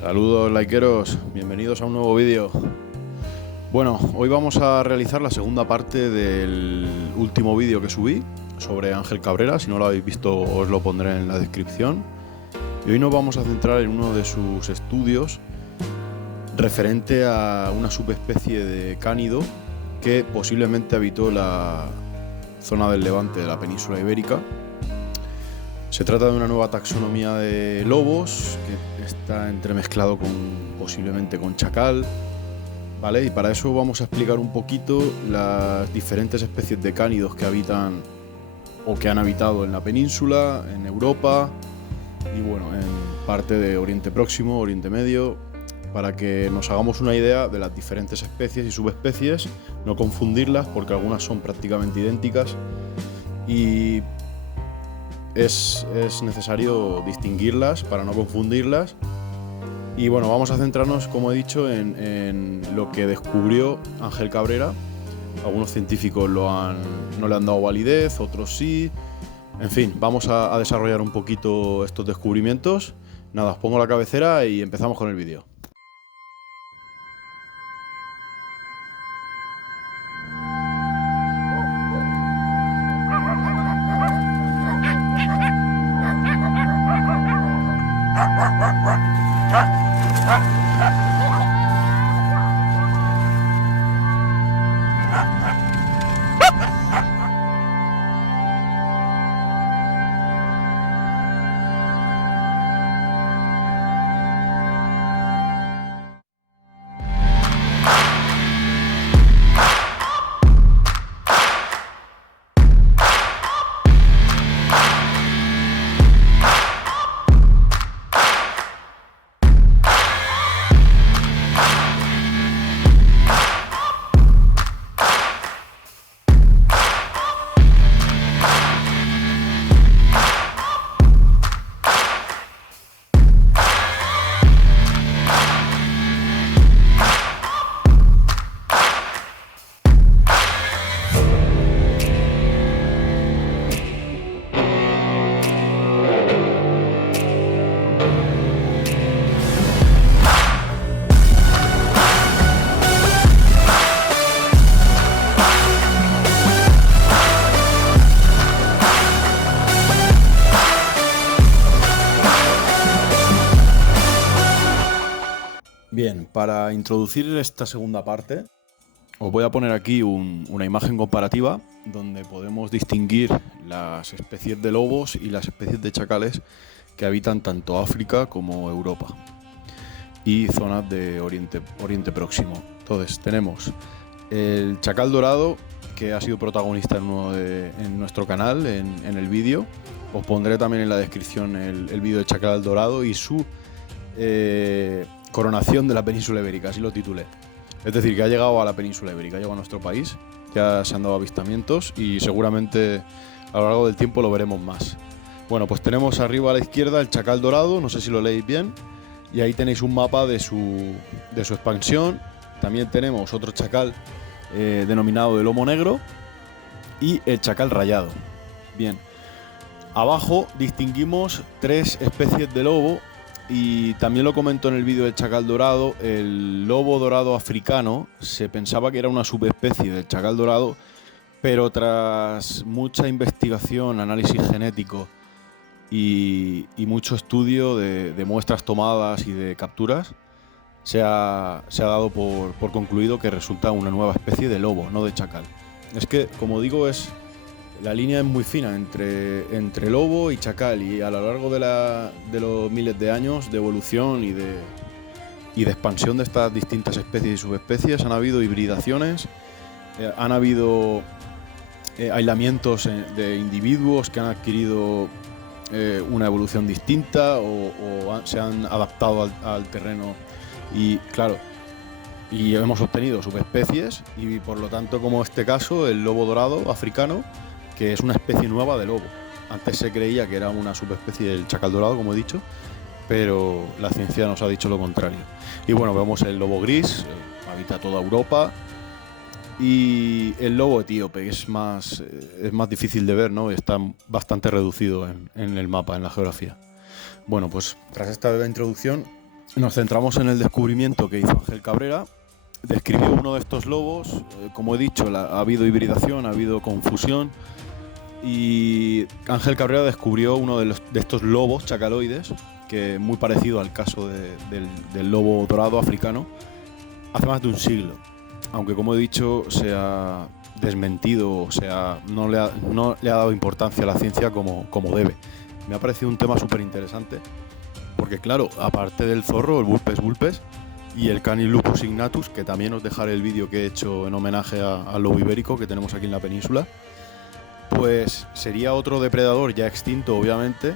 Saludos likeros, bienvenidos a un nuevo vídeo. Bueno, hoy vamos a realizar la segunda parte del último vídeo que subí sobre Ángel Cabrera. Si no lo habéis visto os lo pondré en la descripción. Y hoy nos vamos a centrar en uno de sus estudios referente a una subespecie de cánido que posiblemente habitó la zona del Levante de la península ibérica. Se trata de una nueva taxonomía de lobos que está entremezclado posiblemente con chacal, ¿vale? Y para eso vamos a explicar un poquito las diferentes especies de cánidos que habitan o que han habitado en la península, en Europa y bueno, en parte de Oriente Próximo, Oriente Medio, para que nos hagamos una idea de las diferentes especies y subespecies, no confundirlas porque algunas son prácticamente idénticas y es necesario distinguirlas para no confundirlas. Y bueno, vamos a centrarnos, como he dicho, en lo que descubrió Ángel Cabrera. Algunos científicos no le han dado validez, otros sí. En fin, vamos a desarrollar un poquito estos descubrimientos. Nada, os pongo la cabecera y empezamos con el vídeo. Bien, para introducir esta segunda parte os voy a poner aquí una imagen comparativa donde podemos distinguir las especies de lobos y las especies de chacales que habitan tanto África como Europa y zonas de Oriente Próximo. Entonces tenemos el chacal dorado, que ha sido protagonista en nuestro canal, en el vídeo. Os pondré también en la descripción el vídeo de chacal dorado y su coronación de la península ibérica, así lo titulé. Es decir, que ha llegado a la península ibérica, ha llegado a nuestro país, ya se han dado avistamientos y seguramente a lo largo del tiempo lo veremos más. Bueno, pues tenemos arriba a la izquierda el chacal dorado, no sé si lo leéis bien, y ahí tenéis un mapa de su expansión. También tenemos otro chacal denominado de lomo negro y el chacal rayado. Bien, abajo distinguimos tres especies de lobo. Y también lo comento en el vídeo del chacal dorado. El lobo dorado africano se pensaba que era una subespecie del chacal dorado, pero tras mucha investigación, análisis genético y mucho estudio de muestras tomadas y de capturas, se ha dado por concluido que resulta una nueva especie de lobo, no de chacal. Es que, como digo, la línea es muy fina entre lobo y chacal, y a lo largo de los miles de años de evolución y de expansión de estas distintas especies y subespecies han habido hibridaciones, han habido aislamientos de individuos que han adquirido una evolución distinta o se han adaptado al terreno y claro, y hemos obtenido subespecies y por lo tanto, como este caso, el lobo dorado africano, que es una especie nueva de lobo. Antes se creía que era una subespecie del chacal dorado, como he dicho, pero la ciencia nos ha dicho lo contrario. Y bueno, vemos el lobo gris, habita toda Europa, Y el lobo etíope, que es más difícil de ver, ¿no? Está bastante reducido en el mapa, en la geografía. Bueno, pues tras esta breve introducción nos centramos en el descubrimiento que hizo Ángel Cabrera. Describió uno de estos lobos, como he dicho, ha habido hibridación, ha habido confusión, y Ángel Cabrera descubrió uno de estos lobos chacaloides, que es muy parecido al caso del lobo dorado africano, hace más de un siglo. Aunque, como he dicho, se ha desmentido, o sea, no le ha dado importancia a la ciencia como debe. Me ha parecido un tema súper interesante, porque claro, aparte del zorro, el Vulpes vulpes y el Canis lupus signatus, que también os dejaré el vídeo que he hecho en homenaje al lobo ibérico que tenemos aquí en la península, pues sería otro depredador ya extinto, obviamente,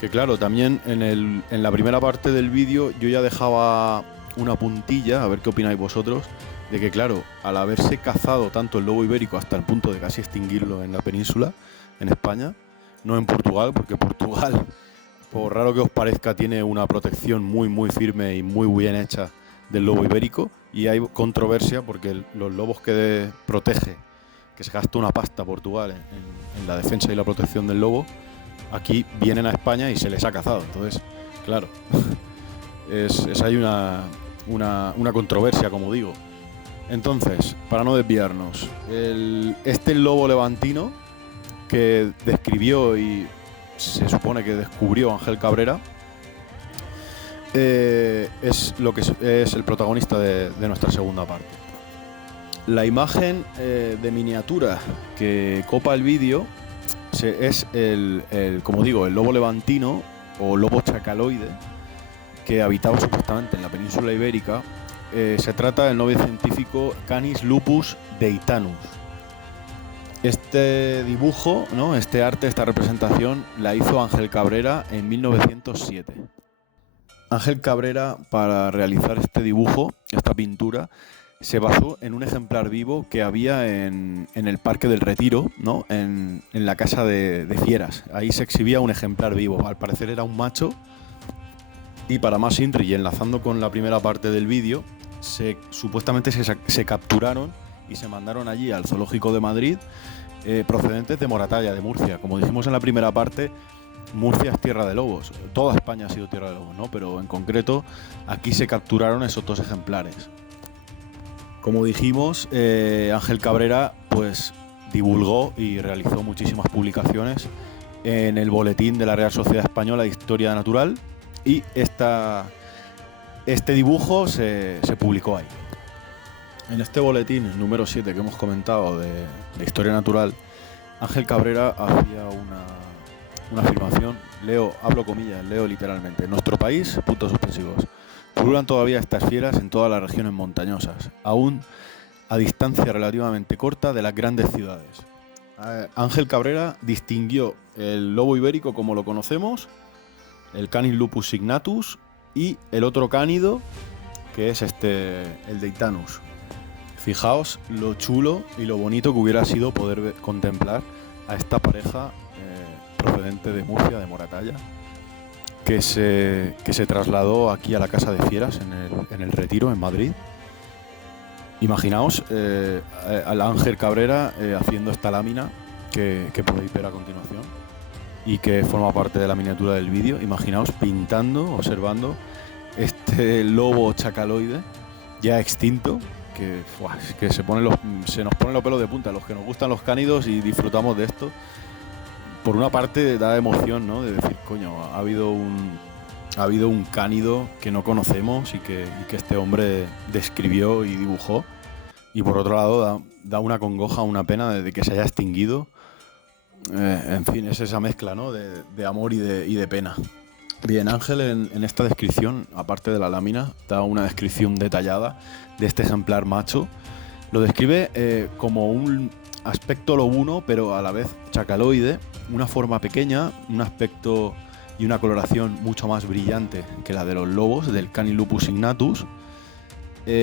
que claro, también en la primera parte del vídeo yo ya dejaba una puntilla, a ver qué opináis vosotros, de que claro, al haberse cazado tanto el lobo ibérico hasta el punto de casi extinguirlo en la península, en España, no en Portugal, porque Portugal, por raro que os parezca, tiene una protección muy muy firme y muy bien hecha del lobo ibérico, y hay controversia porque los lobos que protege, que se gasta una pasta Portugal en la defensa y la protección del lobo, aquí vienen a España y se les ha cazado. Entonces, claro, hay una controversia, como digo. Entonces, para no desviarnos, este lobo levantino que describió y se supone que descubrió Ángel Cabrera es el protagonista de nuestra segunda parte. La imagen de miniatura que copa el vídeo es como digo, el lobo levantino o lobo chacaloide que habitaba supuestamente en la península ibérica. Se trata del nombre científico Canis lupus deitanus. Este dibujo, ¿no? Este arte, esta representación la hizo Ángel Cabrera en 1907. Ángel Cabrera, para realizar este dibujo, esta pintura, se basó en un ejemplar vivo que había en el Parque del Retiro, ¿no? En la casa de fieras. Ahí se exhibía un ejemplar vivo. Al parecer era un macho. Y para más intrigue, y enlazando con la primera parte del vídeo, supuestamente se capturaron y se mandaron allí al Zoológico de Madrid, procedentes de Moratalla, de Murcia. Como dijimos en la primera parte, Murcia es tierra de lobos. Toda España ha sido tierra de lobos, ¿no? Pero en concreto aquí se capturaron esos dos ejemplares. Como dijimos, Ángel Cabrera pues divulgó y realizó muchísimas publicaciones en el boletín de la Real Sociedad Española de Historia Natural, y este dibujo se publicó ahí. En este boletín número 7 que hemos comentado de Historia Natural, Ángel Cabrera hacía una afirmación, hablo comillas, leo literalmente: en nuestro país, puntos suspensivos, pululan todavía estas fieras en todas las regiones montañosas, aún a distancia relativamente corta de las grandes ciudades. Ángel Cabrera distinguió el lobo ibérico como lo conocemos, el Canis lupus signatus, y el otro cánido, que es el deitanus. Fijaos lo chulo y lo bonito que hubiera sido poder contemplar a esta pareja procedente de Murcia, de Moratalla, que se trasladó aquí a la Casa de Fieras en el Retiro, en Madrid. Imaginaos al Ángel Cabrera haciendo esta lámina que podéis ver a continuación y que forma parte de la miniatura del vídeo. Imaginaos pintando, observando este lobo chacaloide ya extinto, que se nos ponen los pelos de punta, los que nos gustan los cánidos y disfrutamos de esto. Por una parte da emoción, ¿no? De decir, coño, ha habido un cánido que no conocemos y que este hombre describió y dibujó. Y por otro lado da una congoja, una pena de que se haya extinguido. En fin, es esa mezcla, ¿no? de amor y de pena. Bien, Ángel en esta descripción, aparte de la lámina, da una descripción detallada de este ejemplar macho. Lo describe como un aspecto lobuno, pero a la vez chacaloide, una forma pequeña, un aspecto y una coloración mucho más brillante que la de los lobos, del Canis lupus signatus.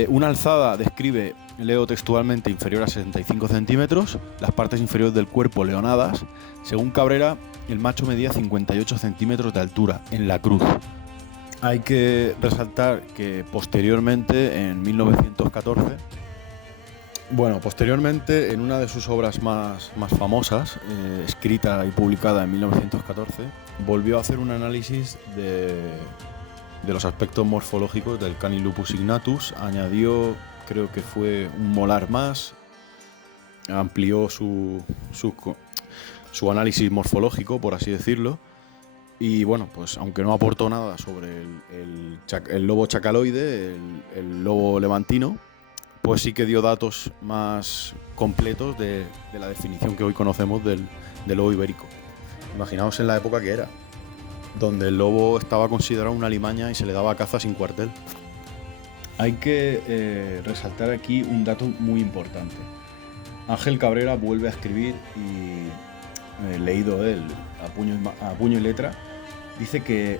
Una alzada, describe, leo textualmente, inferior a 65 centímetros, las partes inferiores del cuerpo leonadas. Según Cabrera, el macho medía 58 centímetros de altura en la cruz. Hay que resaltar que posteriormente, en 1914, Bueno, posteriormente, en una de sus obras más famosas, escrita y publicada en 1914, volvió a hacer un análisis de los aspectos morfológicos del Canis lupus signatus, añadió, creo que fue un molar más, amplió su análisis morfológico, por así decirlo, y bueno, pues aunque no aportó nada sobre el lobo chacaloide, el lobo levantino, pues sí que dio datos más completos de la definición que hoy conocemos del lobo ibérico. Imaginaos en la época que era, donde el lobo estaba considerado una alimaña y se le daba caza sin cuartel. Hay que resaltar aquí un dato muy importante. Ángel Cabrera vuelve a escribir y, leído él a puño y letra, dice que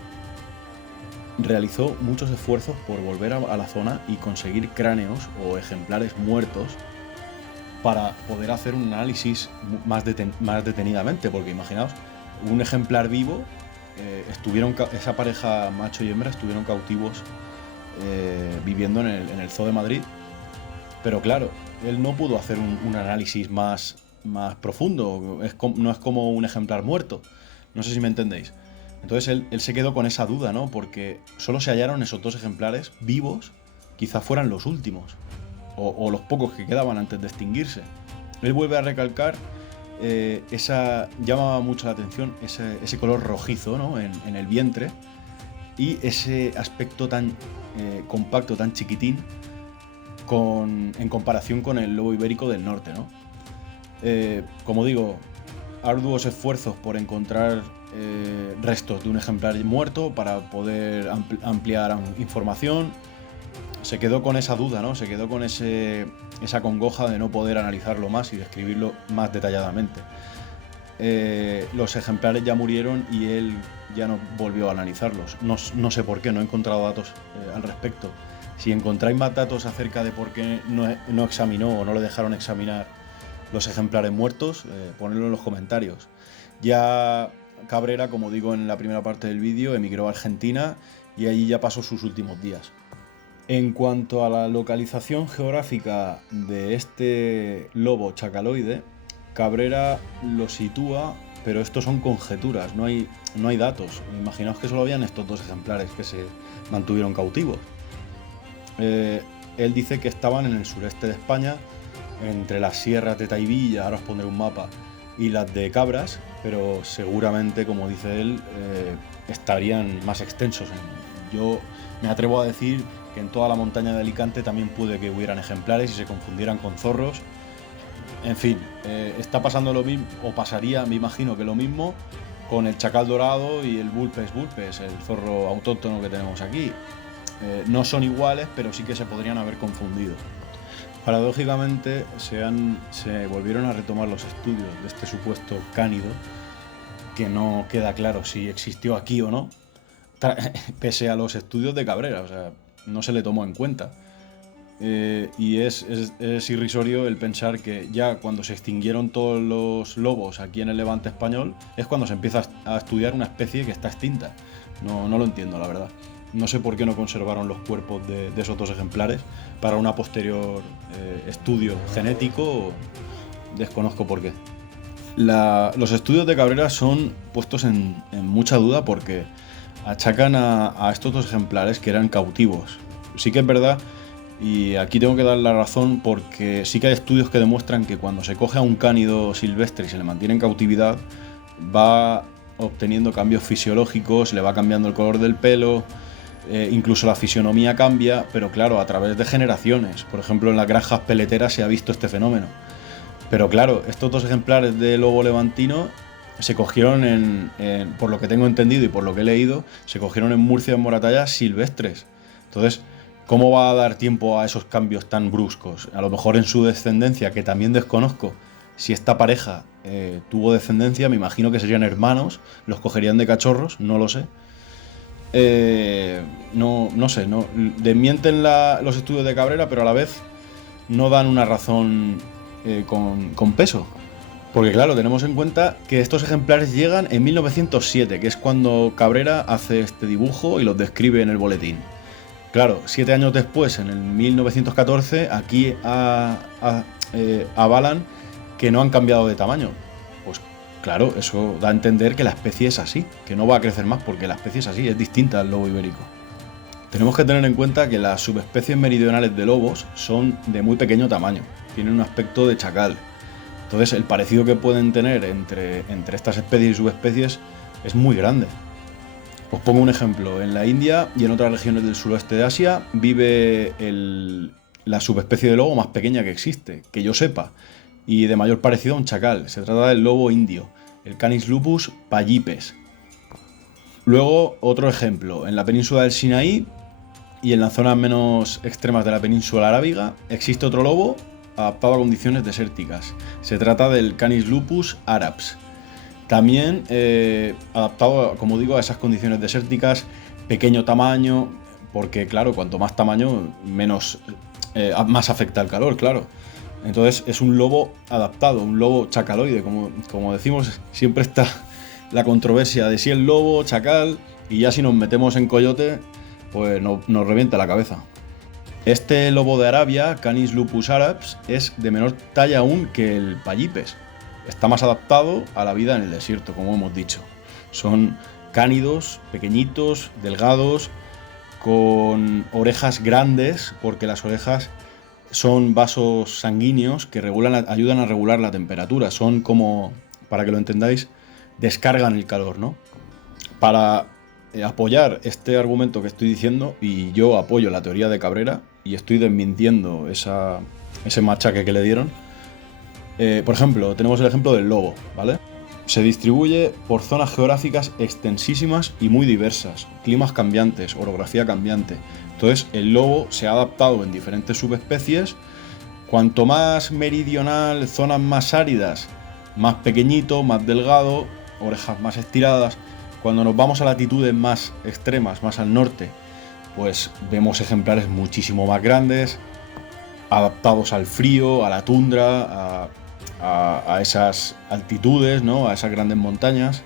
realizó muchos esfuerzos por volver a la zona y conseguir cráneos o ejemplares muertos para poder hacer un análisis más detenidamente, porque imaginaos, un ejemplar vivo, esa pareja macho y hembra estuvieron cautivos viviendo en el Zoo de Madrid, pero claro, él no pudo hacer un análisis más profundo, no es como un ejemplar muerto, no sé si me entendéis. Entonces él se quedó con esa duda, ¿no? Porque solo se hallaron esos 2 ejemplares vivos, quizás fueran los últimos, o los pocos que quedaban antes de extinguirse. Él vuelve a recalcar, llamaba mucho la atención ese color rojizo, ¿no? en el vientre, y ese aspecto tan compacto, tan chiquitín, en comparación con el lobo ibérico del norte, ¿no? Como digo, arduos esfuerzos por encontrar restos de un ejemplar muerto para poder ampliar información. Se quedó con esa duda, ¿no? Se quedó con esa congoja de no poder analizarlo más y describirlo más detalladamente. Los ejemplares ya murieron y él ya no volvió a analizarlos. No sé por qué, no he encontrado datos al respecto. Si encontráis más datos acerca de por qué no examinó o no le dejaron examinar los ejemplares muertos, ponedlo en los comentarios. Ya Cabrera, como digo en la primera parte del vídeo, emigró a Argentina y allí ya pasó sus últimos días. En cuanto a la localización geográfica de este lobo chacaloide, Cabrera lo sitúa, pero esto son conjeturas, no hay datos. Imaginaos que solo habían estos 2 ejemplares que se mantuvieron cautivos. Él dice que estaban en el sureste de España, entre las sierras de Taivilla, ahora os pondré un mapa, y las de Cabras, pero seguramente, como dice él, estarían más extensos. Yo me atrevo a decir que en toda la montaña de Alicante también puede que hubieran ejemplares y se confundieran con zorros. En fin, está pasando lo mismo, o pasaría, me imagino que lo mismo, con el chacal dorado y el vulpes vulpes, el zorro autóctono que tenemos aquí. No son iguales, pero sí que se podrían haber confundido. Paradójicamente, se volvieron a retomar los estudios de este supuesto cánido, que no queda claro si existió aquí o no, pese a los estudios de Cabrera, o sea, no se le tomó en cuenta. Y es irrisorio el pensar que ya cuando se extinguieron todos los lobos aquí en el Levante español, es cuando se empieza a estudiar una especie que está extinta. No lo entiendo, la verdad. No sé por qué no conservaron los cuerpos de esos 2 ejemplares para una posterior estudio genético. Desconozco por qué. Los estudios de Cabrera son puestos en mucha duda porque achacan a estos 2 ejemplares que eran cautivos. Sí que es verdad, y aquí tengo que dar la razón, porque sí que hay estudios que demuestran que cuando se coge a un cánido silvestre y se le mantiene en cautividad, va obteniendo cambios fisiológicos, le va cambiando el color del pelo, incluso la fisionomía cambia, pero claro, a través de generaciones. Por ejemplo, en las granjas peleteras se ha visto este fenómeno. Pero claro, estos 2 ejemplares de lobo levantino se cogieron por lo que tengo entendido y por lo que he leído, se cogieron en Murcia, en Moratalla, silvestres. Entonces, ¿cómo va a dar tiempo a esos cambios tan bruscos? A lo mejor en su descendencia, que también desconozco, si esta pareja tuvo descendencia, me imagino que serían hermanos, los cogerían de cachorros, no lo sé. No sé, desmienten los estudios de Cabrera, pero a la vez no dan una razón con peso. Porque claro, tenemos en cuenta que estos ejemplares llegan en 1907, que es cuando Cabrera hace este dibujo y los describe en el boletín. Claro, 7 años después, en el 1914, aquí ha avalan que no han cambiado de tamaño. Pues claro, eso da a entender que la especie es así, que no va a crecer más porque la especie es así, es distinta al lobo ibérico. Tenemos que tener en cuenta que las subespecies meridionales de lobos son de muy pequeño tamaño, tienen un aspecto de chacal. Entonces el parecido que pueden tener entre estas especies y subespecies es muy grande. Os pongo un ejemplo. En la India y en otras regiones del suroeste de Asia vive la subespecie de lobo más pequeña que existe, que yo sepa, y de mayor parecido a un chacal. Se trata del lobo indio, el Canis lupus pallipes. Luego, otro ejemplo. En la península del Sinaí y en las zonas menos extremas de la península arábiga existe otro lobo adaptado a condiciones desérticas. Se trata del Canis lupus araps. También adaptado, como digo, a esas condiciones desérticas, pequeño tamaño, porque claro, cuanto más tamaño, más afecta el calor, claro. Entonces es un lobo adaptado, un lobo chacaloide, como decimos, siempre está la controversia de si es lobo, chacal, y ya si nos metemos en coyote, pues nos revienta la cabeza. Este lobo de Arabia, Canis lupus araps, es de menor talla aún que el pallipes. Está más adaptado a la vida en el desierto, como hemos dicho. Son cánidos, pequeñitos, delgados, con orejas grandes, porque las orejas son vasos sanguíneos que ayudan a regular la temperatura. Son como, para que lo entendáis, descargan el calor, ¿no? Para apoyar este argumento que estoy diciendo, y yo apoyo la teoría de Cabrera y estoy desmintiendo ese machaque que le dieron. Por ejemplo, tenemos el ejemplo del lobo, ¿vale? Se distribuye por zonas geográficas extensísimas y muy diversas, climas cambiantes, orografía cambiante. Entonces, el lobo se ha adaptado en diferentes subespecies. Cuanto más meridional, zonas más áridas, más pequeñito, más delgado, orejas más estiradas. Cuando nos vamos a latitudes más extremas, más al norte, pues vemos ejemplares muchísimo más grandes, adaptados al frío, a la tundra, a esas altitudes, ¿no? A esas grandes montañas.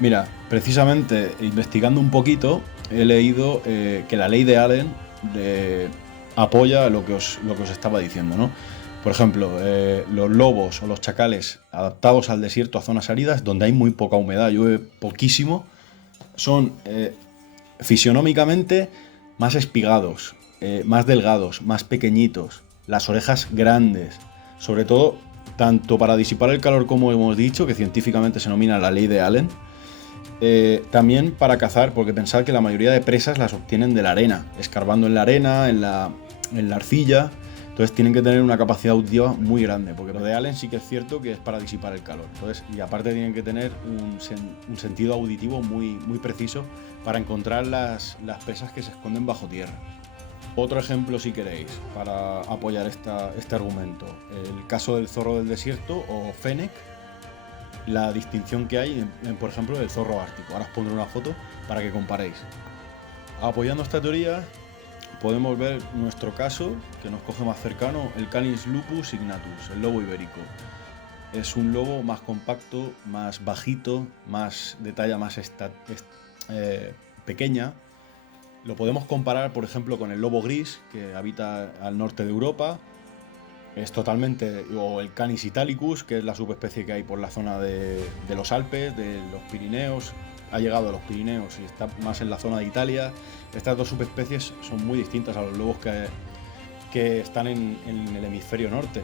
Mira, precisamente investigando un poquito, he leído que la ley de Allen apoya lo que os estaba diciendo, ¿no? Por ejemplo, los lobos o los chacales adaptados al desierto, a zonas áridas, donde hay muy poca humedad, llueve poquísimo, son fisionómicamente más espigados, más delgados, más pequeñitos, las orejas grandes, sobre todo tanto para disipar el calor, como hemos dicho, que científicamente se denomina la ley de Allen, también para cazar, porque pensad que la mayoría de presas las obtienen de la arena, escarbando en la arena, en la arcilla. Entonces tienen que tener una capacidad auditiva muy grande, porque lo de Allen sí que es cierto que es para disipar el calor. Entonces, y aparte tienen que tener un sentido auditivo muy, muy preciso para encontrar las presas que se esconden bajo tierra. Otro ejemplo, si queréis, para apoyar este argumento. El caso del zorro del desierto o Fennec, la distinción que hay, por ejemplo, del zorro ártico. Ahora os pondré una foto para que comparéis. Apoyando esta teoría, podemos ver nuestro caso, que nos coge más cercano, el Canis lupus signatus, el lobo ibérico. Es un lobo más compacto, más bajito, más de talla más pequeña. Lo podemos comparar, por ejemplo, con el lobo gris, que habita al norte de Europa. Es totalmente, o el Canis italicus, que es la subespecie que hay por la zona de los Alpes, de los Pirineos. Ha llegado a los Pirineos y está más en la zona de Italia. Estas dos subespecies son muy distintas a los lobos que están en el hemisferio norte.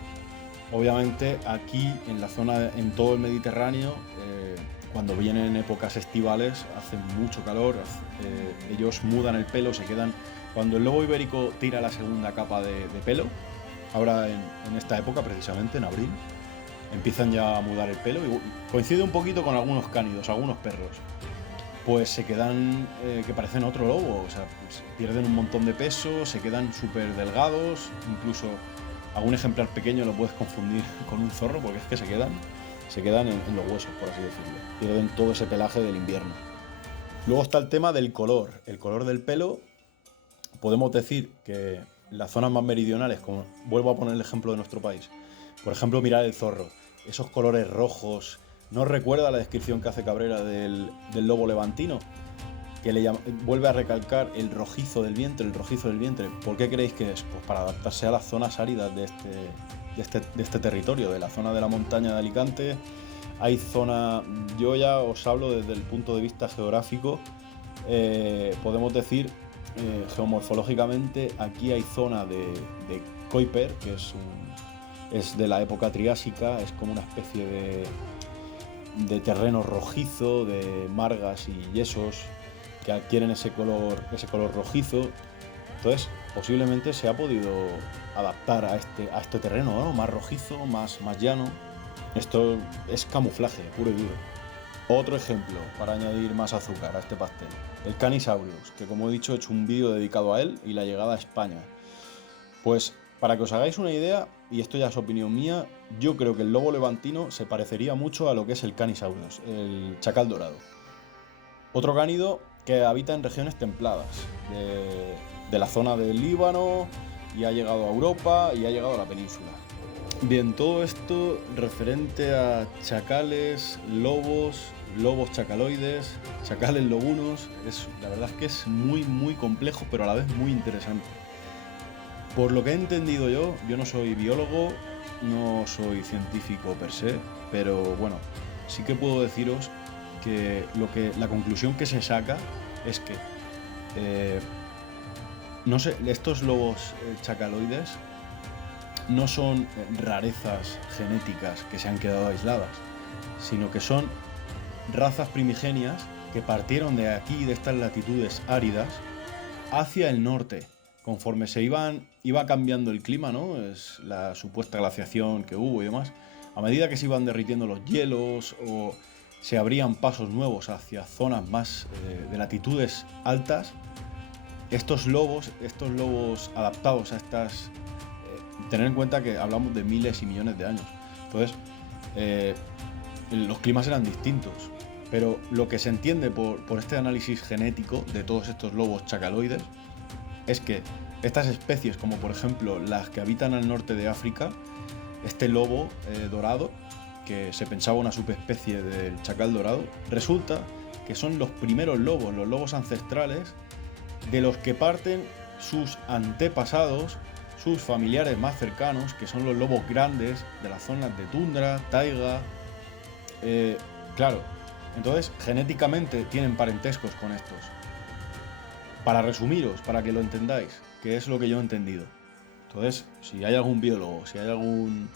Obviamente aquí en la zona, en todo el Mediterráneo, cuando vienen épocas estivales hace mucho calor, ellos mudan el pelo, se quedan. Cuando el lobo ibérico tira la segunda capa de pelo, ahora en esta época precisamente, en abril, empiezan ya a mudar el pelo y coincide un poquito con algunos cánidos, algunos perros. Pues se quedan que parecen otro lobo, o sea, pues pierden un montón de peso, se quedan súper delgados, incluso algún ejemplar pequeño lo puedes confundir con un zorro porque es que se quedan en los huesos, por así decirlo. Pierden todo ese pelaje del invierno. Luego está el tema del color. El color del pelo, podemos decir que las zonas más meridionales, como vuelvo a poner el ejemplo de nuestro país, por ejemplo, mirar el zorro, esos colores rojos. ¿No recuerda la descripción que hace Cabrera del lobo levantino? que vuelve a recalcar el rojizo del vientre, el rojizo del vientre. ¿Por qué creéis que es? Pues para adaptarse a las zonas áridas de este territorio, de la zona de la montaña de Alicante. Hay zona, yo ya os hablo desde el punto de vista geográfico, podemos decir, geomorfológicamente, aquí hay zona de Kuiper, que es de la época triásica, es como una especie de terreno rojizo, de margas y yesos que adquieren ese color rojizo. Entonces, posiblemente se ha podido adaptar a este terreno, ¿no? Más rojizo, más llano. Esto es camuflaje, puro y duro. Otro ejemplo, para añadir más azúcar a este pastel, el Canisaurus, que como he dicho he hecho un vídeo dedicado a él y la llegada a España. Pues para que os hagáis una idea, y esto ya es opinión mía, yo creo que el lobo levantino se parecería mucho a lo que es el Canisaurus, el chacal dorado. Otro cánido que habita en regiones templadas, de la zona del Líbano, y ha llegado a Europa y ha llegado a la península. Bien, todo esto referente a chacales, lobos chacaloides, chacales lobunos, la verdad es que es muy complejo, pero a la vez muy interesante. Por lo que he entendido yo no soy biólogo, no soy científico per se, pero bueno, sí que puedo deciros que la conclusión que se saca es que no sé, estos lobos chacaloides no son rarezas genéticas que se han quedado aisladas, sino que son razas primigenias que partieron de aquí, de estas latitudes áridas, hacia el norte. Conforme iba cambiando el clima, ¿no? Es la supuesta glaciación que hubo y demás. A medida que se iban derritiendo los hielos o se abrían pasos nuevos hacia zonas más de latitudes altas, estos lobos adaptados a estas... tener en cuenta que hablamos de miles y millones de años. Entonces, los climas eran distintos. Pero lo que se entiende por este análisis genético de todos estos lobos chacaloides es que estas especies, como por ejemplo las que habitan al norte de África, este lobo dorado, que se pensaba una subespecie del chacal dorado, resulta que son los primeros lobos, los lobos ancestrales, de los que parten sus antepasados, sus familiares más cercanos, que son los lobos grandes de las zonas de tundra, taiga. Claro, entonces genéticamente tienen parentescos con estos. Para resumiros, para que lo entendáis, que es lo que yo he entendido. Entonces, si hay algún biólogo, si hay algún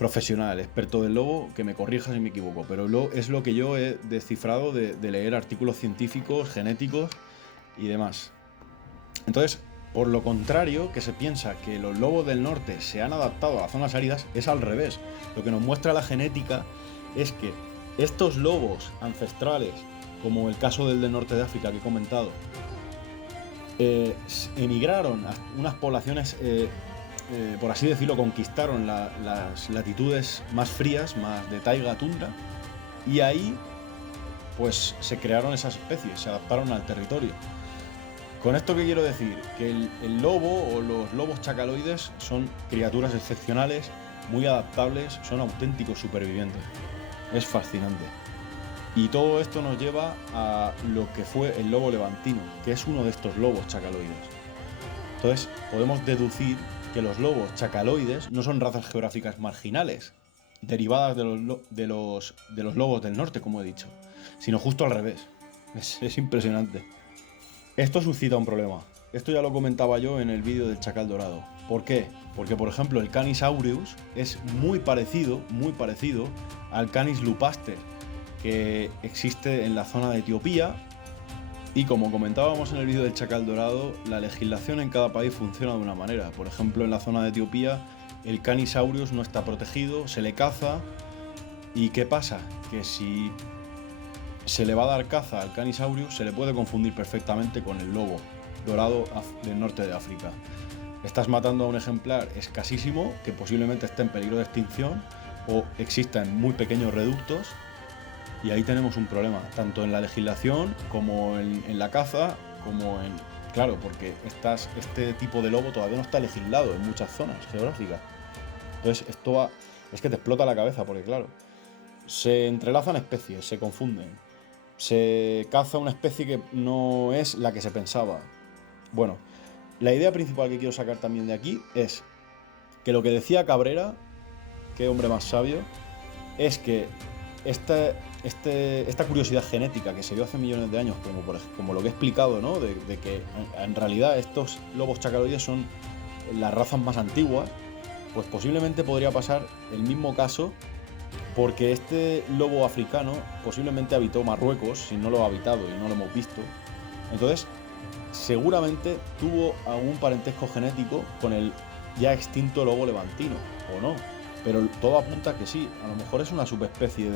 profesional, experto del lobo, que me corrija si me equivoco, pero es lo que yo he descifrado de leer artículos científicos, genéticos y demás. Entonces, por lo contrario, que se piensa que los lobos del norte se han adaptado a las zonas áridas, es al revés. Lo que nos muestra la genética es que estos lobos ancestrales, como el caso del norte de África que he comentado, emigraron a unas poblaciones, por así decirlo, conquistaron las latitudes más frías, más de taiga, tundra, y ahí pues se crearon esas especies, se adaptaron al territorio. ¿Con esto qué quiero decir? Que el lobo o los lobos chacaloides son criaturas excepcionales, muy adaptables, son auténticos supervivientes. Es fascinante. Y todo esto nos lleva a lo que fue el lobo levantino, que es uno de estos lobos chacaloides. Entonces, podemos deducir que los lobos chacaloides no son razas geográficas marginales, derivadas de los lobos del norte, como he dicho, sino justo al revés. Es impresionante. Esto suscita un problema. Esto ya lo comentaba yo en el vídeo del chacal dorado. ¿Por qué? Porque, por ejemplo, el Canis-aureus es muy parecido al Canis lupaster, que existe en la zona de Etiopía, y como comentábamos en el vídeo del chacal dorado, la legislación en cada país funciona de una manera. Por ejemplo, en la zona de Etiopía el Canis-aureus no está protegido, se le caza, y ¿qué pasa? Que si se le va a dar caza al Canis-aureus se le puede confundir perfectamente con el lobo dorado del norte de África. Estás matando a un ejemplar escasísimo que posiblemente esté en peligro de extinción o exista en muy pequeños reductos. Y ahí tenemos un problema, tanto en la legislación como en la caza, como en... Claro, porque este tipo de lobo todavía no está legislado en muchas zonas geográficas. Entonces es que te explota la cabeza, porque claro, se entrelazan especies, se confunden. se caza una especie que no es la que se pensaba. Bueno, la idea principal que quiero sacar también de aquí es que lo que decía Cabrera, qué hombre más sabio, es que esta curiosidad genética que se dio hace millones de años, como lo que he explicado, ¿no? De que en realidad estos lobos chacaloides son las razas más antiguas, pues posiblemente podría pasar el mismo caso, porque este lobo africano posiblemente habitó Marruecos, si no lo ha habitado y no lo hemos visto. Entonces, seguramente tuvo algún parentesco genético con el ya extinto lobo levantino, o no. Pero todo apunta a que sí, a lo mejor es una subespecie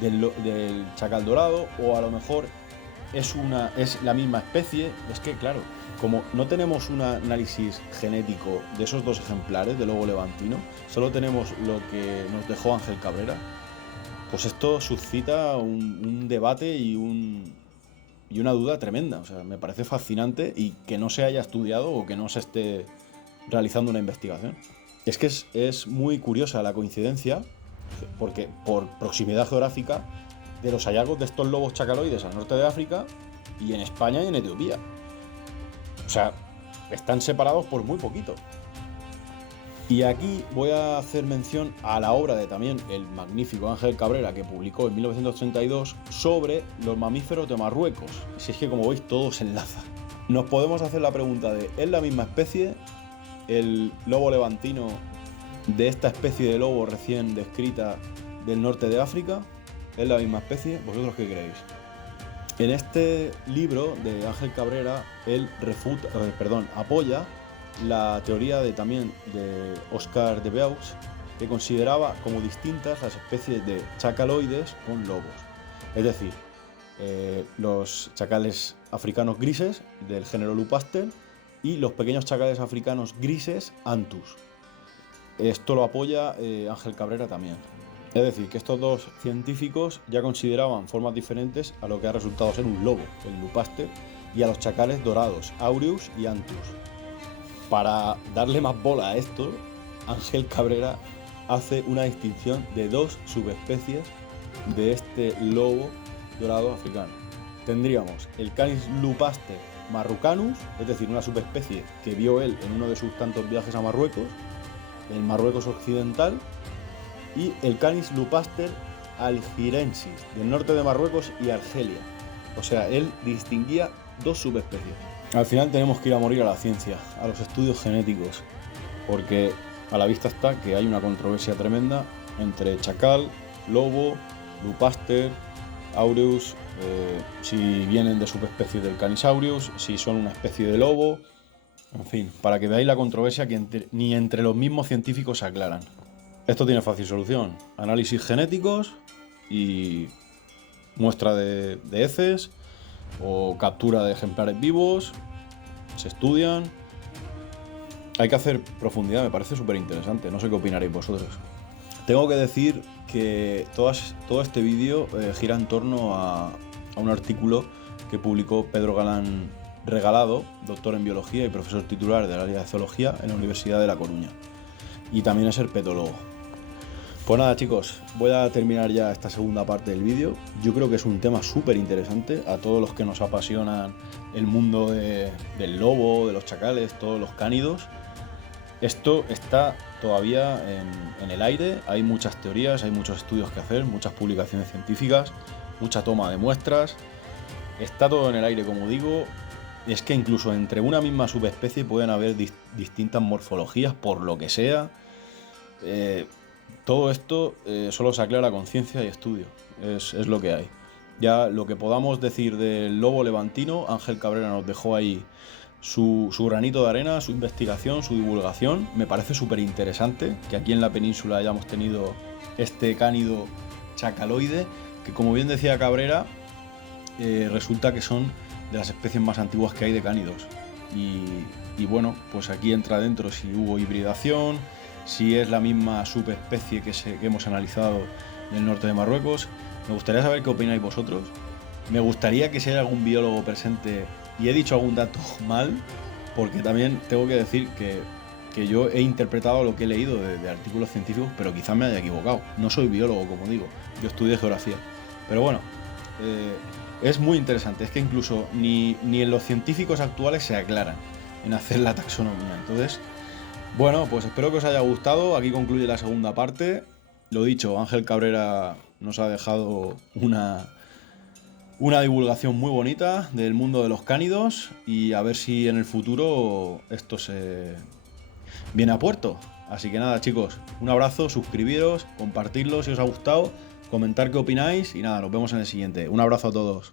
del chacal dorado, o a lo mejor es la misma especie. Es que, claro, como no tenemos un análisis genético de esos dos ejemplares de lobo levantino, solo tenemos lo que nos dejó Ángel Cabrera, pues esto suscita un debate y una duda tremenda. O sea, me parece fascinante y que no se haya estudiado o que no se esté realizando una investigación. Es que es muy curiosa la coincidencia, porque por proximidad geográfica, de los hallazgos de estos lobos chacaloides al norte de África y en España y en Etiopía. O sea, están separados por muy poquito. Y aquí voy a hacer mención a la obra de también el magnífico Ángel Cabrera, que publicó en 1932 sobre los mamíferos de Marruecos. Si es que, como veis, todo se enlaza. Nos podemos hacer la pregunta de, ¿es la misma especie el lobo levantino de esta especie de lobo recién descrita del norte de África? ¿Es la misma especie? ¿Vosotros qué creéis? En este libro de Ángel Cabrera, él apoya la teoría también de Oscar de Beuys, que consideraba como distintas las especies de chacaloides con lobos. Es decir, los chacales africanos grises del género Lupaster y los pequeños chacales africanos grises Antus. Esto lo apoya Ángel Cabrera también. Es decir, que estos dos científicos ya consideraban formas diferentes a lo que ha resultado ser un lobo, el Lupaster, y a los chacales dorados, Aureus y Antus. Para darle más bola a esto, Ángel Cabrera hace una distinción de dos subespecies de este lobo dorado africano. Tendríamos el Canis lupaster marrucanus, es decir, una subespecie que vio él en uno de sus tantos viajes a Marruecos, el Marruecos occidental, y el Canis lupaster algirensis, del norte de Marruecos y Argelia. O sea, él distinguía dos subespecies. Al final tenemos que ir a morir a la ciencia, a los estudios genéticos, porque a la vista está que hay una controversia tremenda entre chacal, lobo, lupaster, aureus, si vienen de subespecies del Canis aureus, si son una especie de lobo, en fin, para que veáis la controversia que ni entre los mismos científicos se aclaran. Esto tiene fácil solución: análisis genéticos y muestra de heces o captura de ejemplares vivos, se estudian. Hay que hacer profundidad, me parece súper interesante, no sé qué opinaréis vosotros. Tengo que decir que todo este vídeo gira en torno a un artículo que publicó Pedro Galán Regalado, doctor en biología y profesor titular del área de zoología en la Universidad de La Coruña, y también es herpetólogo. Pues nada, chicos, voy a terminar ya esta segunda parte del vídeo. Yo creo que es un tema súper interesante a todos los que nos apasionan el mundo del lobo, de los chacales, todos los cánidos. Esto está todavía en el aire, hay muchas teorías, hay muchos estudios que hacer, muchas publicaciones científicas, mucha toma de muestras. Está todo en el aire, como digo. Es que incluso entre una misma subespecie pueden haber distintas morfologías, por lo que sea. Todo esto solo se aclara con ciencia y estudio, es lo que hay. Ya lo que podamos decir del lobo levantino, Ángel Cabrera nos dejó ahí su granito de arena, su investigación, su divulgación. Me parece súper interesante que aquí en la península hayamos tenido este cánido chacaloide, que, como bien decía Cabrera, resulta que son de las especies más antiguas que hay de cánidos. Y bueno, pues aquí entra dentro si hubo hibridación, si es la misma subespecie que hemos analizado del norte de Marruecos. Me gustaría saber qué opináis vosotros. Me gustaría que si hay algún biólogo presente y he dicho algún dato mal, porque también tengo que decir que yo he interpretado lo que he leído de artículos científicos, pero quizás me haya equivocado. No soy biólogo, como digo, yo estudié geografía. Pero bueno, es muy interesante. Es que incluso ni en los científicos actuales se aclaran en hacer la taxonomía. Entonces, bueno, pues espero que os haya gustado. Aquí concluye la segunda parte. Lo dicho, Ángel Cabrera nos ha dejado una divulgación muy bonita del mundo de los cánidos y a ver si en el futuro esto se viene a puerto. Así que nada, chicos, un abrazo, suscribiros, compartirlo si os ha gustado, comentar qué opináis y nada, nos vemos en el siguiente. Un abrazo a todos.